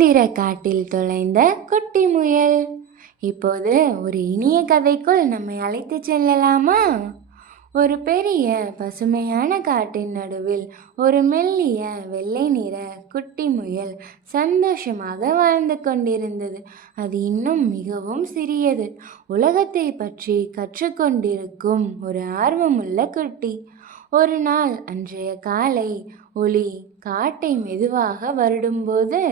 மந்திர காட்டில் தொலைந்த குட்டி முயல். இப்போது ஒரு இனிய கதைக்குள் நம்மை அழைத்து செல்லலாமா? ஒரு பெரிய பசுமையான காட்டின் நடுவில் ஒரு மெல்லிய வெள்ளை நிற குட்டி முயல் சந்தோஷமாக வாழ்ந்து கொண்டிருந்தது. அது இன்னும் மிகவும் சிறியது. உலகத்தை பற்றி கற்றுக்கொண்டிருக்கும் ஒரு ஆர்வமுள்ள குட்டி. ஒரு நாள் அன்றைய காலை ஒளி காட்டை மெதுவாக வருடும்போது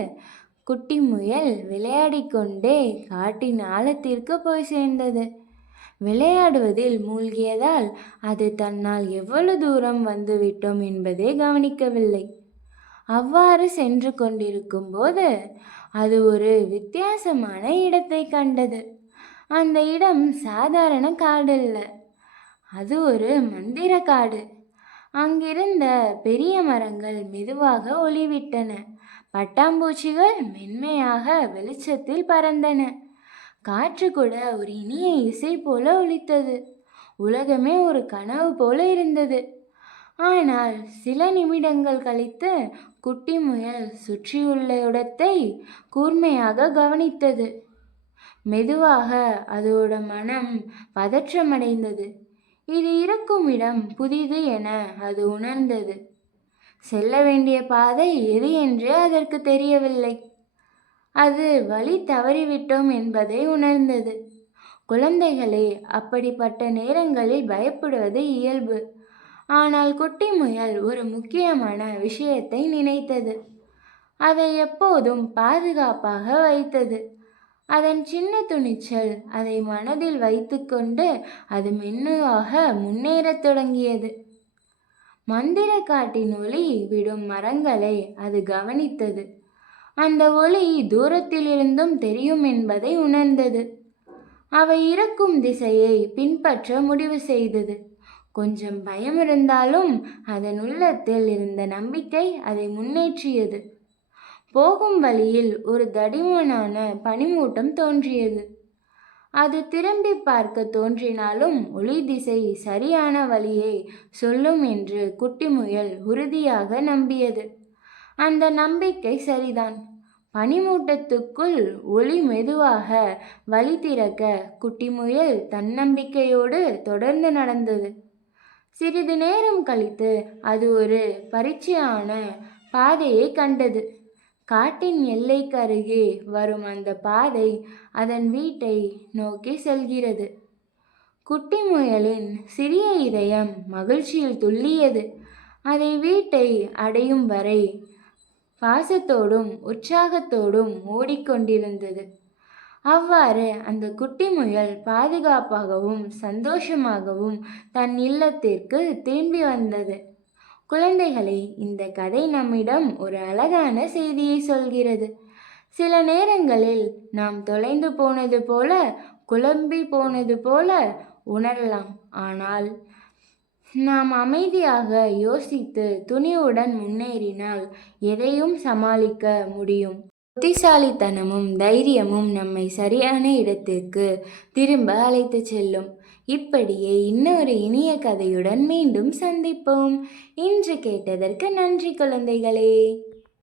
குட்டி முயல் விளையாடிக்கொண்டே காட்டின் ஆழத்திற்கு போய் சேர்ந்தது. விளையாடுவதில் மூழ்கியதால் அது தன்னால் எவ்வளவு தூரம் வந்துவிட்டோம் என்பதை கவனிக்கவில்லை. அவ்வாறு சென்று கொண்டிருக்கும் போது அது ஒரு வித்தியாசமான இடத்தை கண்டது. அந்த இடம் சாதாரண காடல்ல, அது ஒரு மந்திர காடு. அங்கிருந்த பெரிய மரங்கள் மெதுவாக ஒளிவிட்டன. பட்டாம்பூச்சிகள் மென்மையாக வெளிச்சத்தில் பறந்தன. காற்று கூட ஒரு இனிய இசை போல ஒலித்தது. உலகமே ஒரு கனவு போல இருந்தது. ஆனால் சில நிமிடங்கள் கழித்து குட்டி முயல் சுற்றியுள்ள இடத்தை கூர்மையாக கவனித்தது. மெதுவாக அதோட மனம் பதற்றமடைந்தது. இது இருக்கும் இடம் புதிது என அது உணர்ந்தது. செல்ல வேண்டிய பாதை எது என்று அதற்கு தெரியவில்லை. அது வழி தவறிவிட்டோம் என்பதை உணர்ந்தது. குழந்தைகளே, அப்படிப்பட்ட நேரங்களில் பயப்படுவது இயல்பு. ஆனால் குட்டி முயல் ஒரு முக்கியமான விஷயத்தை நினைத்தது. அதை எப்போதும் பாதுகாப்பாக வைத்தது. அதன் சின்ன துணிச்சல் அதை மனதில் வைத்துக்கொண்டு அது மென்மையாக முன்னேறத் தொடங்கியது. மந்திர காட்டின் ஒளி விடும் மரங்களை அது கவனித்தது. அந்த ஒளி தூரத்திலிருந்தும் தெரியும் என்பதை உணர்ந்தது. அவை இருக்கும் திசையை பின்பற்ற முடிவு செய்தது. கொஞ்சம் பயம் இருந்தாலும் அதன் உள்ளத்தில் இருந்த நம்பிக்கை அதை முன்னேற்றியது. போகும் வழியில் ஒரு தடிமனான பனிமூட்டம் தோன்றியது. அது திரும்பி பார்க்க தோன்றினாலும் ஒளி திசை சரியான வழியை சொல்லும் என்று குட்டி முயல் உறுதியாக நம்பியது. அந்த நம்பிக்கை சரிதான். பனிமூட்டத்துக்குள் ஒளி மெதுவாக வழி திறக்க குட்டி முயல் தன்னம்பிக்கையோடு தொடர்ந்து நடந்தது. சிறிது நேரம் கழித்து அது ஒரு பரிச்சையான பாதையை கண்டது. காட்டின் எல்லைக்கு அருகே வரும் அந்த பாதை அதன் வீட்டை நோக்கி செல்கிறது. குட்டி முயலின் சிறிய இதயம் மகிழ்ச்சியில் துள்ளியது. அதை வீட்டை அடையும் வரை பாசத்தோடும் உற்சாகத்தோடும் ஓடிக்கொண்டிருந்தது. அவ்வாறு அந்த குட்டி முயல் பாதுகாப்பாகவும் சந்தோஷமாகவும் தன் இல்லத்திற்கு திரும்பி வந்தது. குழந்தைகளே, இந்த கதை நம்மிடம் ஒரு அழகான செய்தியை சொல்கிறது. சில நேரங்களில் நாம் தொலைந்து போனது போல, குழம்பி போனது போல உணரலாம். ஆனால் நாம் அமைதியாக யோசித்து துணிவுடன் முன்னேறினால் எதையும் சமாளிக்க முடியும். புத்திசாலித்தனமும் தைரியமும் நம்மை சரியான இடத்திற்கு திரும்ப அழைத்து செல்லும். இப்படியே இன்னொரு இனிய கதையுடன் மீண்டும் சந்திப்போம். இன்று கேட்டதற்கு நன்றி குழந்தைகளே.